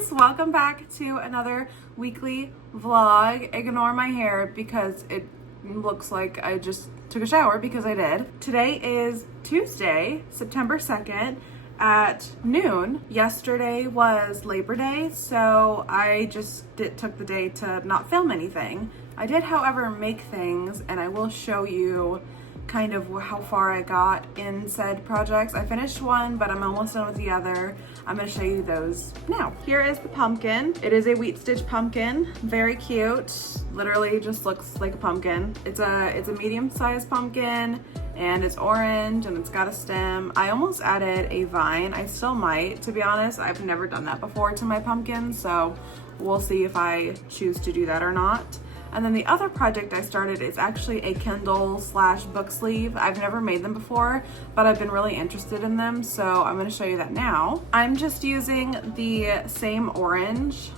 guys, welcome back to another weekly vlog. Ignore my hair because it looks like I just took a shower, because I did. Today is Tuesday, September 2nd at noon. Yesterday was Labor Day, so I just took the day to not film anything. I did, however, make things, and I will show you kind of how far I got in said projects. I finished one, but I'm almost done with the other. I'm gonna show you those now. Here is the pumpkin. It is a wheat stitch pumpkin, very cute. Literally just looks like a pumpkin. It's a medium-sized pumpkin, and it's orange, and it's got a stem. I almost added a vine. I still might, to be honest. I've never done that before to my pumpkin, so we'll see if I choose to do that or not. And then the other project I started is actually a Kindle/book sleeve. I've never made them before, but I've been really interested in them, so I'm gonna show you that now. I'm just using the same orange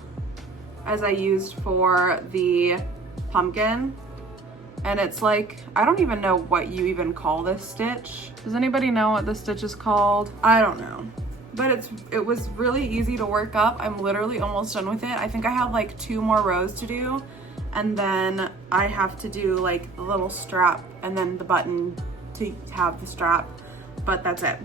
as I used for the pumpkin. And it's like, I don't even know what you even call this stitch. Does anybody know what this stitch is called? I don't know. But it was really easy to work up. I'm literally almost done with it. I think I have like 2 more rows to do. And then I have to do like the little strap and then the button to have the strap, but that's it.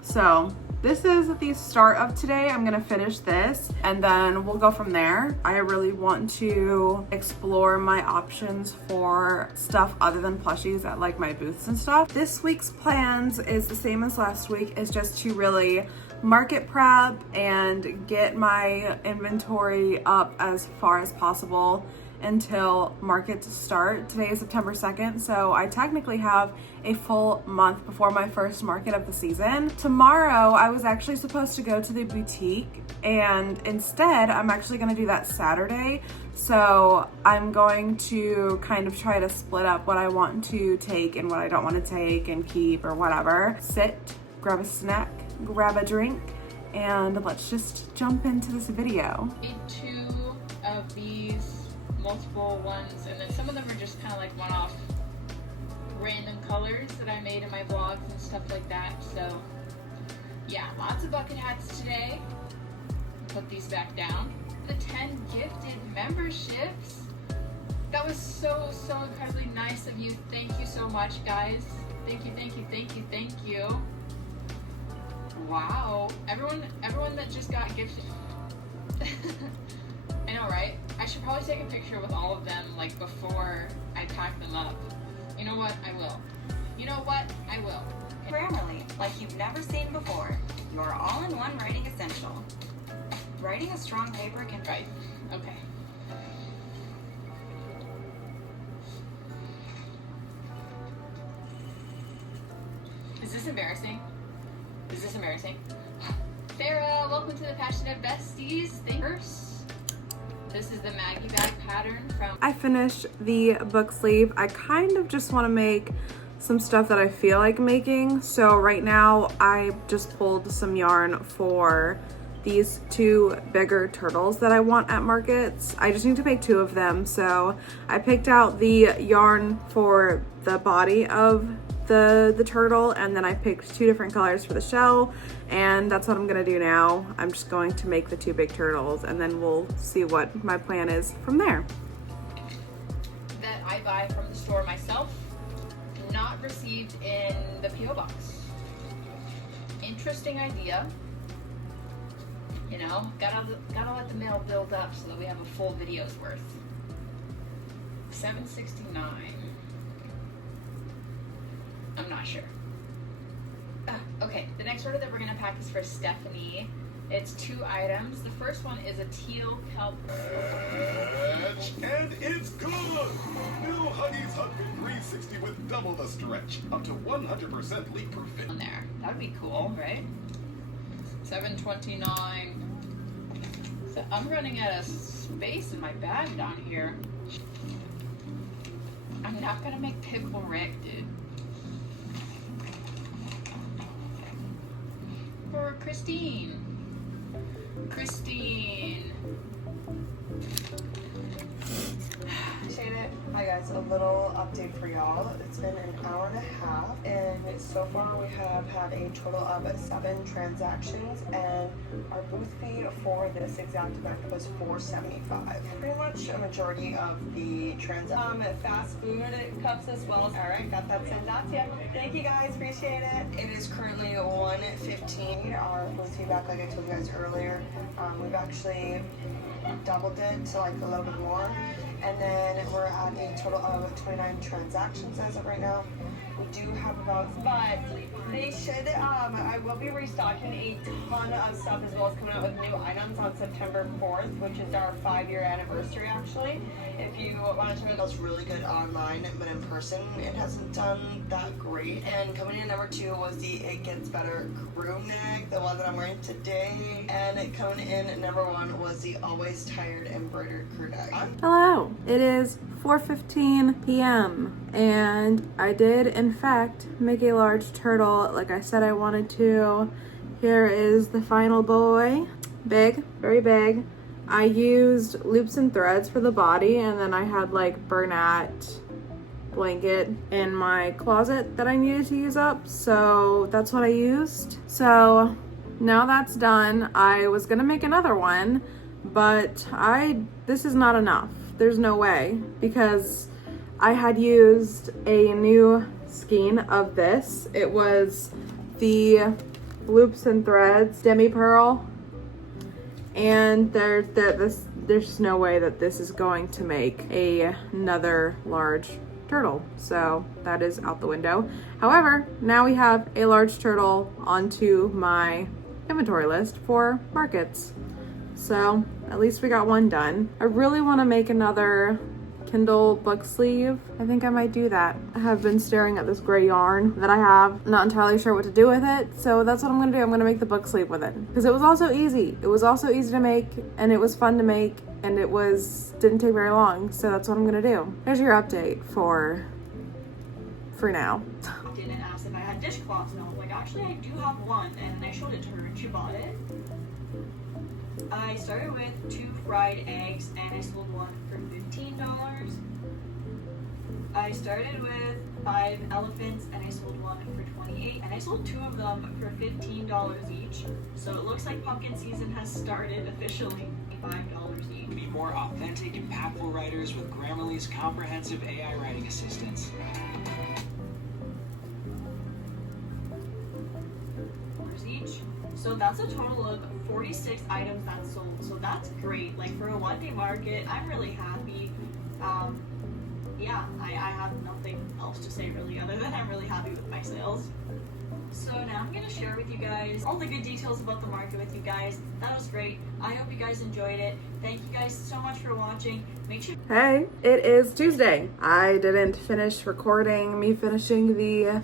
So this is the start of today. I'm gonna finish this and then we'll go from there. I really want to explore my options for stuff other than plushies at like my booths and stuff. This week's plans is the same as last week, is just to really market prep and get my inventory up as far as possible until markets start. Today is September 2nd, so I technically have a full month before my first market of the season. Tomorrow, I was actually supposed to go to the boutique, and instead, I'm actually gonna do that Saturday. So I'm going to kind of try to split up what I want to take and what I don't want to take and keep or whatever. Sit, grab a snack, grab a drink, and let's just jump into this video. Made 2 of these multiple ones, and then some of them are just kind of like one-off random colors that I made in my vlogs and stuff like that. So yeah, lots of bucket hats today. Put these back down. The 10 gifted memberships. That was so incredibly nice of you. Thank you so much, guys. Thank you. Wow, everyone that just got gifted. I know, right? I should probably take a picture with all of them like before I pack them up. You know what? I will. Grammarly, like you've never seen before. Your all-in-one writing essential. Writing a strong paper can... Right. Okay. Is this embarrassing? Farah, welcome to the Passionate Besties. Thanks. This is the Maggie bag pattern from... I finished the book sleeve. I kind of just want to make some stuff that I feel like making. So right now I just pulled some yarn for these 2 bigger turtles that I want at markets. I just need to make 2 of them. So I picked out the yarn for the body of the turtle, and then I picked 2 different colors for the shell, and that's what I'm gonna do now. I'm just going to make the 2 big turtles, and then we'll see what my plan is from there. That I buy from the store myself, not received in the P.O. box. Interesting idea. You know, gotta let the mail build up so that we have a full video's worth. $7.69. I'm not sure. Okay, the next order that we're gonna pack is for Stephanie. It's 2 items. The first one is a teal kelp. And it's good! New Huggies Hug Me 360 with double the stretch. Up to 100% leak-proof fit. On there. That would be cool, right? $7.29. So I'm running out of space in my bag down here. I'm not gonna make Pickle Rick, dude. For Christine. Say that Hi guys, a little update for y'all. It's been an hour and a half, and so far we have had a total of 7 transactions, and our booth fee for this exact event was $4.75. Pretty much a majority of the transactions. Fast food cups as well. All right, got that sent out to you. Thank you guys, appreciate it. It is currently 1:15. Our booth fee back, like I told you guys earlier, we've actually doubled it to like a little bit more, and then we're at a total of 29 transactions as of right now. We do have about, but they should, I will be restocking a ton of stuff, as well as coming out with new items on September 4th, which is our 5-year anniversary actually. If you want to check it out, it's really good online, but in person it hasn't done that great. And coming in number 2 was the It Gets Better crew neck, the one that I'm wearing today. And coming in number 1 was the Always Tired embroidered crew neck. Hello, it is 4:15 p.m. and I did in fact make a large turtle like I said I wanted to. Here is the final boy. Big, very big. I used loops and threads for the body, and then I had like Bernat blanket in my closet that I needed to use up, so that's what I used. So now that's done. I was gonna make another one, but this is not enough. There's no way, because I had used a new skein of this. It was the loops and threads demi pearl, and there's just no way that this is going to make another large turtle, so that is out the window. However, now we have a large turtle onto my inventory list for markets, so at least we got one done. I really want to make another Kindle book sleeve. I think I might do that. I have been staring at this gray yarn that I have, not entirely sure what to do with it, so that's what I'm gonna do. I'm gonna make the book sleeve with it, because it was also easy. It was also easy to make, and it was fun to make, and didn't take very long, so that's what I'm gonna do. Here's your update for now. I didn't ask if I had dishcloths, and I was like, actually I do have one, and then I showed it to her and she bought it. I started with 2 fried eggs and I sold one for $15. I started with 5 elephants and I sold one for $28, and I sold 2 of them for $15 each. So it looks like pumpkin season has started officially. $5 each. Be more authentic, impactful writers with Grammarly's comprehensive AI writing assistance. Each. So that's a total of 46 items that sold. So that's great. Like for a one-day market, I'm really happy. Yeah, I have nothing else to say really other than I'm really happy with my sales. So now I'm going to share with you guys all the good details about the market with you guys. That was great. I hope you guys enjoyed it. Thank you guys so much for watching. Make sure... Hey, it is Tuesday. I didn't finish recording me finishing the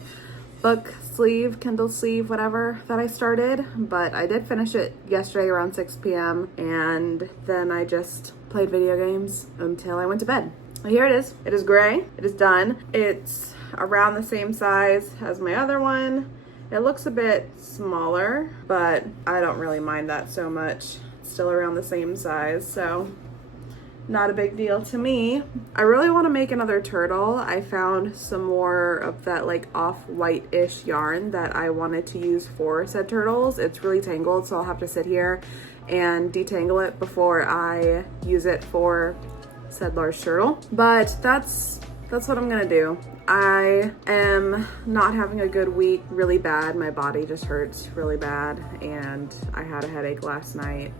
book sleeve, Kindle sleeve, whatever that I started, but I did finish it yesterday around 6 p.m. and then I just played video games until I went to bed. Well, here it is. It is gray. It is done. It's around the same size as my other one. It looks a bit smaller, but I don't really mind that so much. It's still around the same size, so not a big deal to me. I really want to make another turtle. I found some more of that like off-white-ish yarn that I wanted to use for said turtles. It's really tangled, so I'll have to sit here and detangle it before I use it for said large turtle. But that's what I'm gonna do. I am not having a good week, really bad. My body just hurts really bad, and I had a headache last night.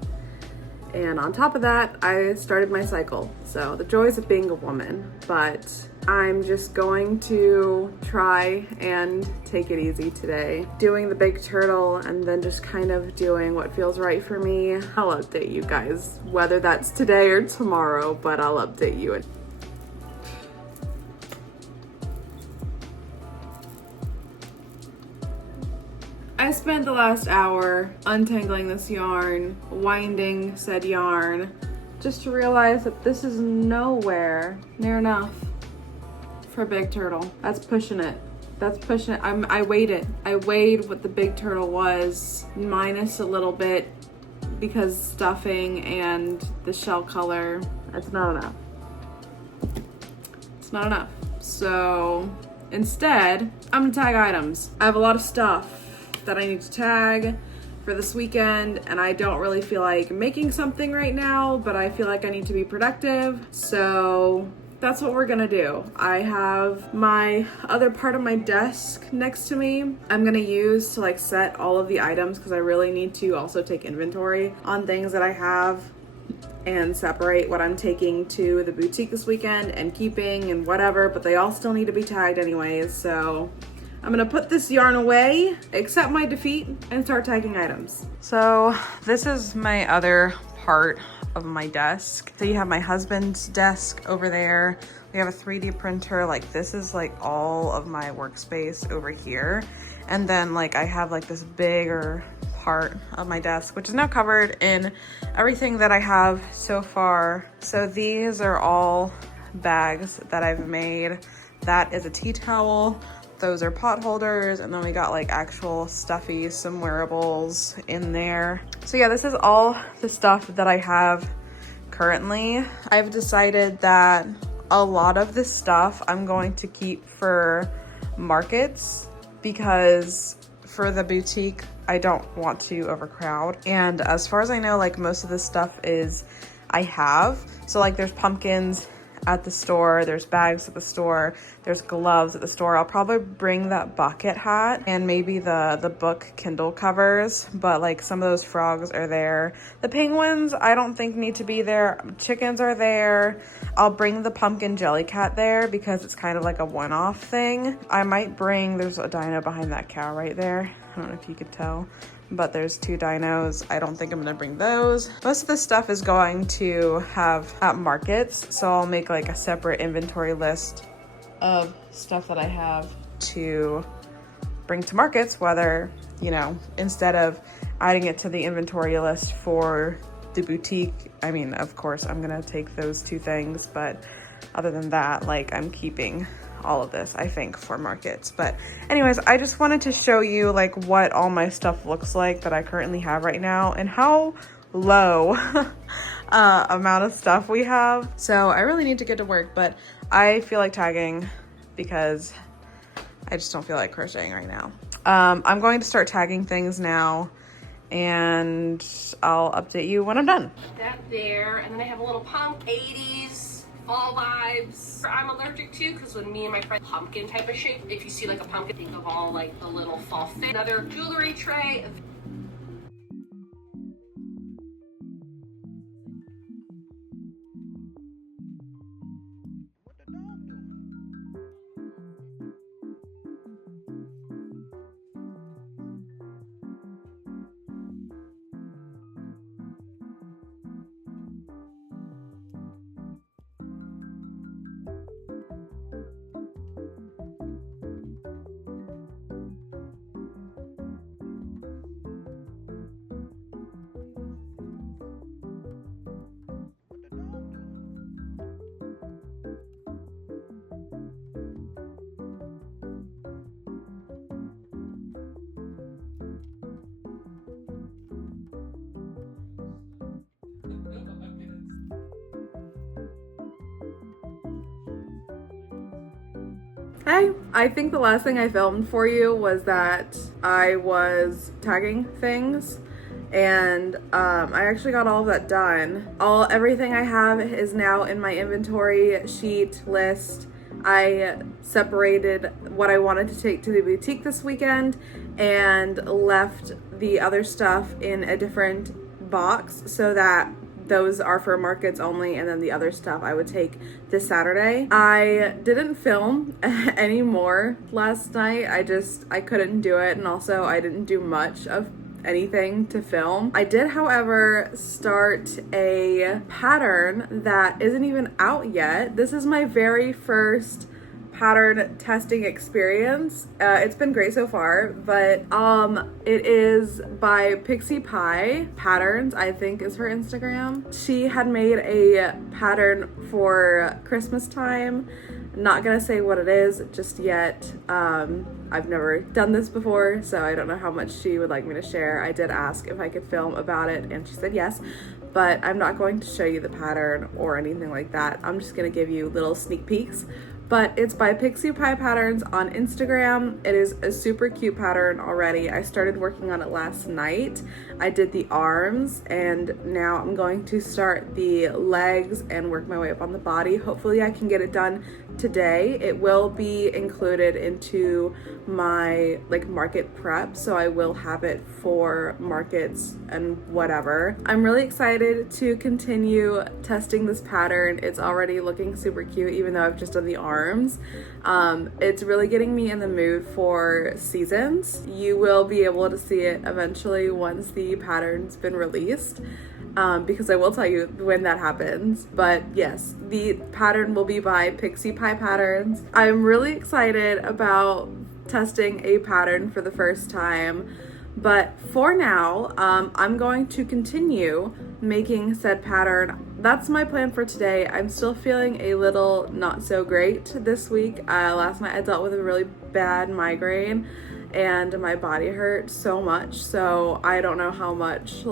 And on top of that, I started my cycle. So the joys of being a woman, but I'm just going to try and take it easy today. Doing the big turtle and then just kind of doing what feels right for me. I'll update you guys, whether that's today or tomorrow, but I'll update you. I spent the last hour untangling this yarn, winding said yarn, just to realize that this is nowhere near enough for a big turtle. That's pushing it. That's pushing it. I weighed it. I weighed what the big turtle was, minus a little bit because stuffing and the shell color, that's not enough. It's not enough. So instead, I'm gonna tag items. I have a lot of stuff that I need to tag for this weekend, and I don't really feel like making something right now, but I feel like I need to be productive. So that's what we're gonna do. I have my other part of my desk next to me. I'm gonna use to like set all of the items because I really need to also take inventory on things that I have and separate what I'm taking to the boutique this weekend and keeping and whatever, but they all still need to be tagged anyways. So I'm gonna put this yarn away, accept my defeat, and start tagging items. So this is my other part of my desk. So you have my husband's desk over there. We have a 3D printer. Like this is like all of my workspace over here. And then like I have like this bigger part of my desk, which is now covered in everything that I have so far. So these are all bags that I've made. That is a tea towel. Those are pot holders, and then we got like actual stuffy, some wearables in there. So yeah, this is all the stuff that I have currently. I've decided that a lot of this stuff I'm going to keep for markets because for the boutique, I don't want to overcrowd. And as far as I know, like most of this stuff is I have. So like there's pumpkins at the store, there's bags at the store, there's gloves at the store. I'll probably bring that bucket hat and maybe the book Kindle covers, but like some of those frogs are there. The penguins I don't think need to be there. Chickens are there. I'll bring the pumpkin jelly cat there because it's kind of like a one-off thing. I might bring, there's a dino behind that cow right there. I don't know if you could tell, but there's 2 dinos. I don't think I'm gonna bring those. Most of this stuff is going to have at markets, so I'll make like a separate inventory list of stuff that I have to bring to markets, whether, you know, instead of adding it to the inventory list for the boutique. I mean, of course, I'm gonna take those 2 things, but other than that, like I'm keeping all of this, I think, for markets. But anyways, I just wanted to show you like what all my stuff looks like that I currently have right now and how low amount of stuff we have. So I really need to get to work, but I feel like tagging because I just don't feel like crocheting right now. I'm going to start tagging things now and I'll update you when I'm done. That there, and then I have a little pump, 80s. Fall vibes. I'm allergic to because when me and my friend pumpkin type of shape, if you see like a pumpkin, think of all like the little fall fit. Another jewelry tray. Hey, I think the last thing I filmed for you was that I was tagging things, and I actually got all of that done. Everything I have is now in my inventory sheet list. I separated what I wanted to take to the boutique this weekend and left the other stuff in a different box so that those are for markets only, and then the other stuff I would take this Saturday. I didn't film anymore last night. I couldn't do it, and also I didn't do much of anything to film. I did, however, start a pattern that isn't even out yet. This is my very first pattern testing experience. It's been great so far, but it is by Pixie Pie Patterns, I think is her Instagram. She had made a pattern for Christmas time. Not gonna say what it is just yet. I've never done this before, so I don't know how much she would like me to share. I did ask if I could film about it, and she said yes, but I'm not going to show you the pattern or anything like that. I'm just gonna give you little sneak peeks but it's by Pixie Pie Patterns on Instagram. It is a super cute pattern already. I started working on it last night. I did the arms and now I'm going to start the legs and work my way up on the body. Hopefully I can get it done today. It will be included into my like market prep, so I will have it for markets and whatever. I'm really excited to continue testing this pattern. It's already looking super cute even though I've just done the arms. It's really getting me in the mood for seasons. You will be able to see it eventually once the pattern's been released. Because I will tell you when that happens. But yes, the pattern will be by Pixie Pie Patterns. I'm really excited about testing a pattern for the first time. But for now, I'm going to continue making said pattern. That's my plan for today. I'm still feeling a little not so great this week. Last night I dealt with a really bad migraine and my body hurt so much. So I don't know how much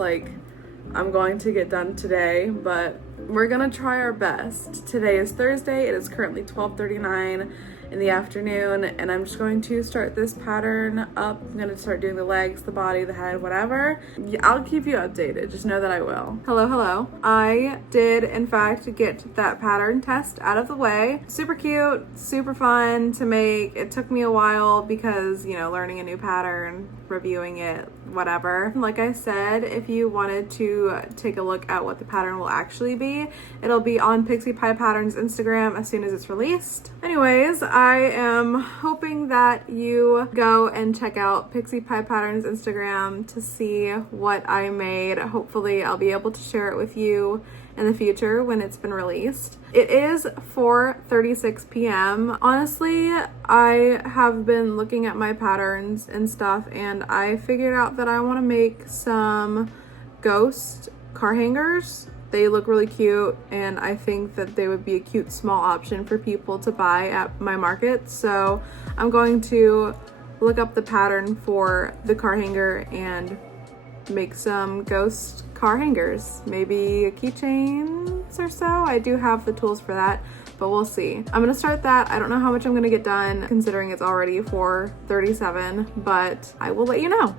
I'm going to get done today, but we're gonna try our best. Today is Thursday. It is currently 12:39 in the afternoon, and I'm just going to start this pattern up. I'm gonna start doing the legs, the body, the head, whatever. Yeah, I'll keep you updated. Just know that I will. Hello. I did, in fact, get that pattern test out of the way. Super cute, super fun to make. It took me a while because, you know, learning a new pattern, reviewing it, whatever. Like I said, if you wanted to take a look at what the pattern will actually be, it'll be on Pixie Pie Patterns Instagram as soon as it's released. Anyways, I am hoping that you go and check out Pixie Pie Patterns Instagram to see what I made. Hopefully I'll be able to share it with you in the future when it's been released. It is 4:36 p.m. Honestly, I have been looking at my patterns and stuff, and I figured out that I want to make some ghost car hangers. They look really cute, and I think that they would be a cute small option for people to buy at my market. So I'm going to look up the pattern for the car hanger and make some ghost car hangers, maybe a keychains or so. I do have the tools for that, but we'll see. I'm gonna start that. I don't know how much I'm gonna get done considering it's already 4:37, but I will let you know.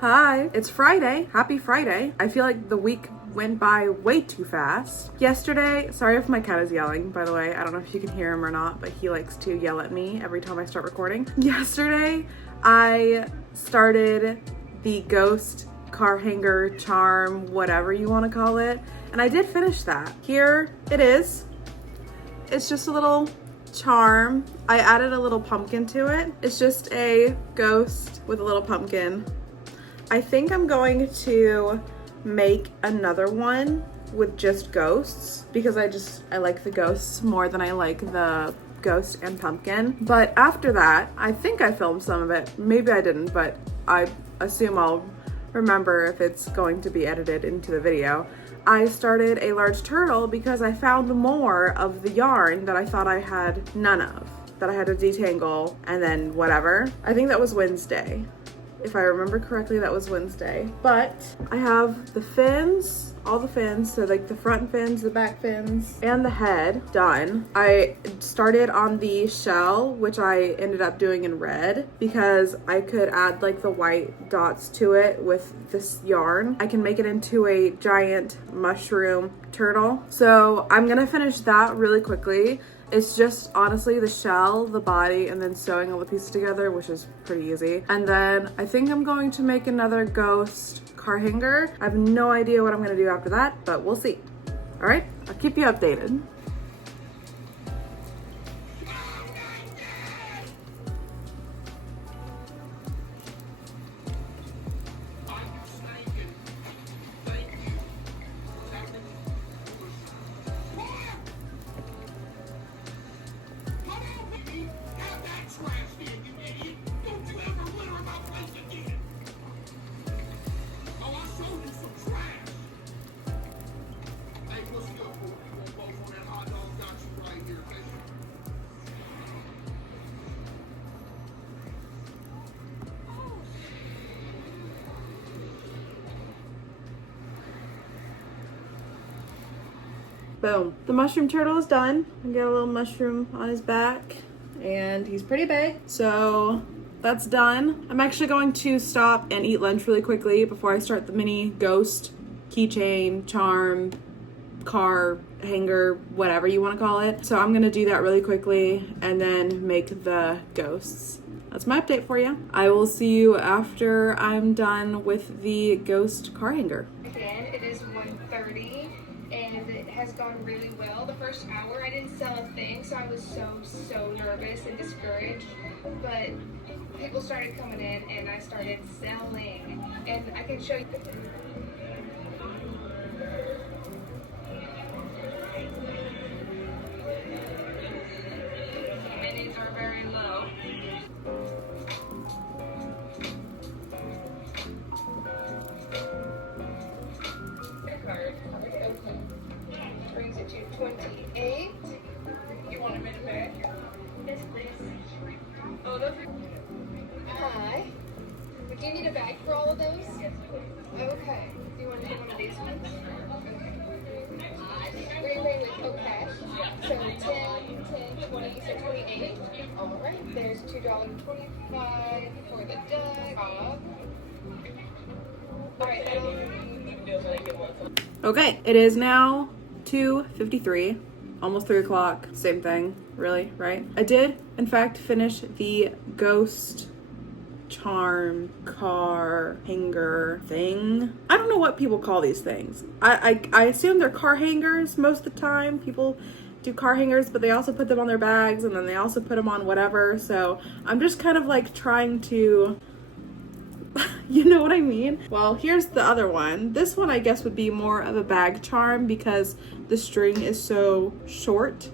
Hi, it's Friday. Happy Friday. I feel like the week went by way too fast. Yesterday, sorry if my cat is yelling, by the way. I don't know if you can hear him or not, but he likes to yell at me every time I start recording. Yesterday, I started the ghost car hanger charm, whatever you want to call it, and I did finish that. Here it is. It's just a little charm. I added a little pumpkin to it. It's just a ghost with a little pumpkin. I think I'm going to make another one with just ghosts because I like the ghosts more than I like the ghost and pumpkin. But after that, I think I filmed some of it. Maybe I didn't, but I assume I'll remember if it's going to be edited into the video. I started a large turtle because I found more of the yarn that I thought I had none of, that I had to detangle and then whatever. I think that was Wednesday. If I remember correctly, that was Wednesday. But I have the fins, all the fins, so like the front fins, the back fins, and the head done. I started on the shell, which I ended up doing in red because I could add like the white dots to it with this yarn. I can make it into a giant mushroom turtle. So I'm gonna finish that really quickly. It's just honestly the shell, the body, and then sewing all the pieces together, which is pretty easy. And then I think I'm going to make another ghost car hanger. I have no idea what I'm gonna do after that, but we'll see. All right, I'll keep you updated. Boom. The mushroom turtle is done. I got a little mushroom on his back and he's pretty big. So that's done. I'm actually going to stop and eat lunch really quickly before I start the mini ghost keychain, charm, car hanger, whatever you want to call it. So I'm gonna do that really quickly and then make the ghosts. That's my update for you. I will see you after I'm done with the ghost car hanger. Again, it is 1:30 and it has gone really well. The first hour I didn't sell a thing, so I was so nervous and discouraged. But people started coming in and I started selling. And I can show you. Minis are very low. Card. Okay. Brings it to 28. You want a minute back? Yes, please. Oh, those are... Hi. Would you need a bag for all of those? Yes, please. Okay. Do you want to do one of these ones? Okay. Wait, with cash. So 10, 20, so 28. All right. There's $2.25 for the duck. All right. Okay, it is now 2:53, almost 3 o'clock. Same thing, really, right? I did, in fact, finish the ghost charm car hanger thing. I don't know what people call these things. I assume they're car hangers most of the time. People do car hangers, but they also put them on their bags and then they also put them on whatever. So I'm just kind of like trying to... You know what I mean? Well, here's the other one. This one I guess would be more of a bag charm because the string is so short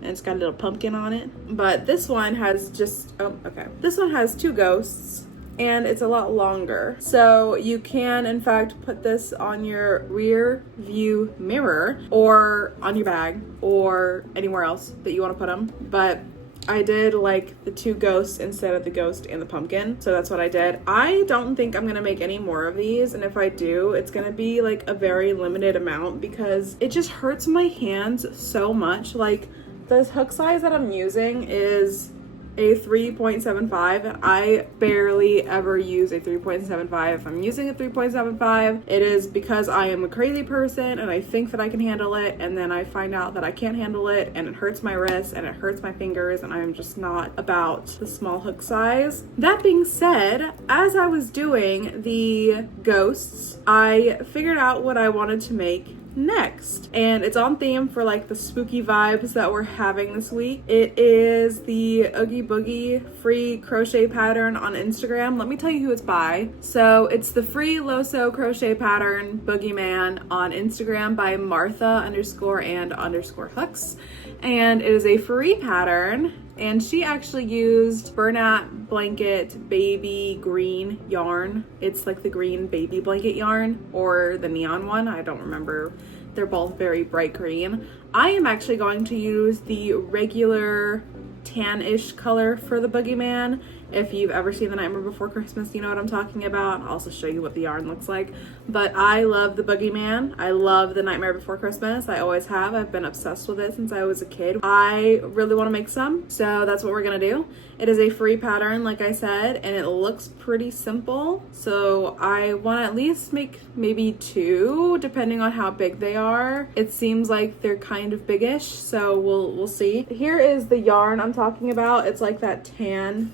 and it's got a little pumpkin on it. But this one has just, oh, okay. This one has 2 ghosts and it's a lot longer. So you can in fact put this on your rear view mirror or on your bag or anywhere else that you want to put them. But I did like the 2 ghosts instead of the ghost and the pumpkin. So that's what I did. I don't think I'm gonna make any more of these. And if I do, it's gonna be like a very limited amount because it just hurts my hands so much. Like the hook size that I'm using is a 3.75. I barely ever use a 3.75. If I'm using a 3.75, it is because I am a crazy person and I think that I can handle it, and then I find out that I can't handle it and it hurts my wrists and it hurts my fingers, and I'm just not about the small hook size. That being said, as I was doing the ghosts, I figured out what I wanted to make next, and it's on theme for like the spooky vibes that we're having this week. It is the Oogie Boogie free crochet pattern on Instagram. Let me tell you who it's by. So it's the free low-sew crochet pattern Boogeyman on Instagram by Martha_and_hooks, and it is a free pattern. And she actually used Bernat Blanket baby green yarn. It's like the green baby blanket yarn or the neon one. I don't remember. They're both very bright green. I am actually going to use the regular tan-ish color for the Boogeyman. If you've ever seen The Nightmare Before Christmas, you know what I'm talking about. I'll also show you what the yarn looks like. But I love the Boogeyman. I love The Nightmare Before Christmas. I always have. I've been obsessed with it since I was a kid. I really want to make some, so that's what we're gonna do. It is a free pattern, like I said, and it looks pretty simple. So I want to at least make maybe 2, depending on how big they are. It seems like they're kind of biggish, so we'll see. Here is the yarn I'm talking about. It's like that tan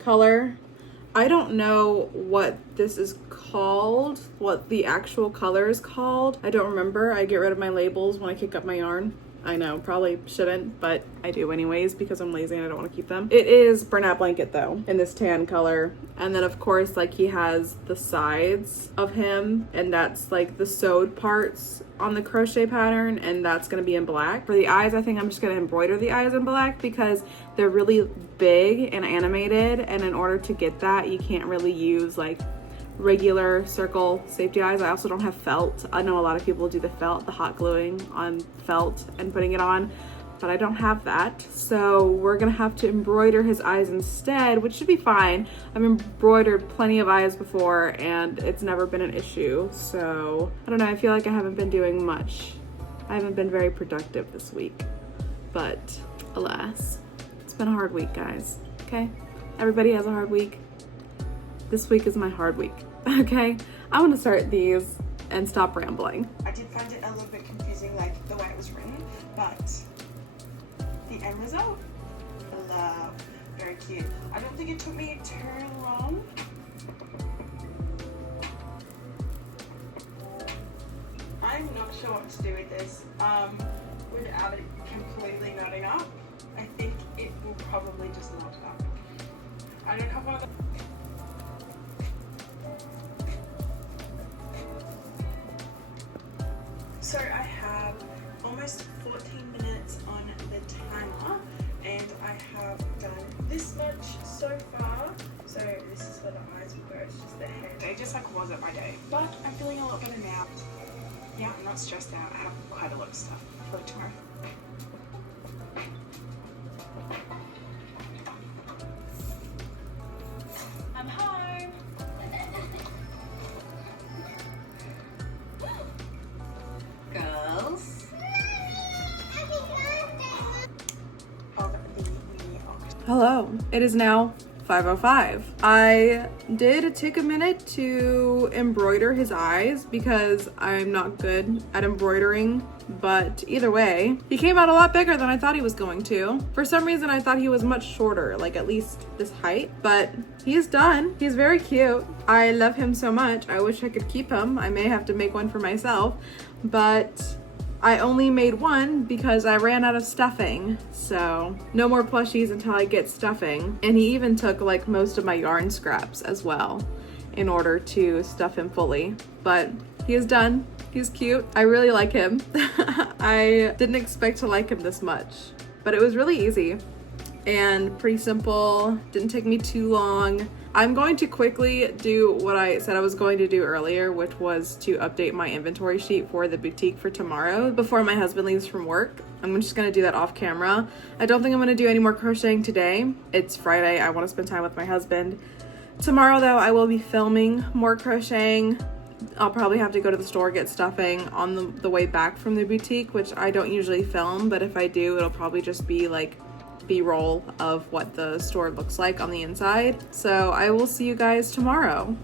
color. I don't know what this is called, what the actual color is called. I don't remember. I get rid of my labels when I kick up my yarn. I know, probably shouldn't, but I do anyways because I'm lazy and I don't want to keep them. It is Bernat Blanket though, in this tan color. And then of course, like he has the sides of him, and that's like the sewed parts on the crochet pattern, and that's gonna be in black. For the eyes, I think I'm just gonna embroider the eyes in black because they're really big and animated, and in order to get that, you can't really use like regular circle safety eyes. I also don't have felt. I know a lot of people do the felt, the hot gluing on felt and putting it on, but I don't have that. So we're gonna have to embroider his eyes instead, which should be fine. I've embroidered plenty of eyes before and it's never been an issue. So I don't know, I feel like I haven't been doing much. I haven't been very productive this week, but alas, it's been a hard week, guys. Okay, everybody has a hard week. This week is my hard week, okay? I'm gonna start these and stop rambling. I did find it a little bit confusing, like the way it was written, but the end result, love, very cute. I don't think it took me too long. I'm not sure what to do with this. Without it completely knotting up, I think it will probably just knot up. I don't have one of the So I have almost 14 minutes on the timer, and I have done this much so far. So this is for the eyes, where it's just the hair. It just like wasn't my day, but I'm feeling a lot better now. Yeah, I'm not stressed out. I have quite a lot of stuff for tomorrow. I'm home. Girls. Hello, it is now 5:05. I did take a minute to embroider his eyes because I'm not good at embroidering, but either way, he came out a lot bigger than I thought he was going to. For some reason, I thought he was much shorter, like at least this height, but he's done. He's very cute. I love him so much. I wish I could keep him. I may have to make one for myself, but I only made one because I ran out of stuffing, so no more plushies until I get stuffing. And he even took like most of my yarn scraps as well in order to stuff him fully, but he is done. He's cute. I really like him. I didn't expect to like him this much, but it was really easy and pretty simple. Didn't take me too long. I'm going to quickly do what I said I was going to do earlier, which was to update my inventory sheet for the boutique for tomorrow before my husband leaves from work. I'm just gonna do that off camera. I don't think I'm gonna do any more crocheting today. It's Friday, I wanna spend time with my husband. Tomorrow though, I will be filming more crocheting. I'll probably have to go to the store, get stuffing on the way back from the boutique, which I don't usually film, but if I do, it'll probably just be like B-roll of what the store looks like on the inside. So I will see you guys tomorrow.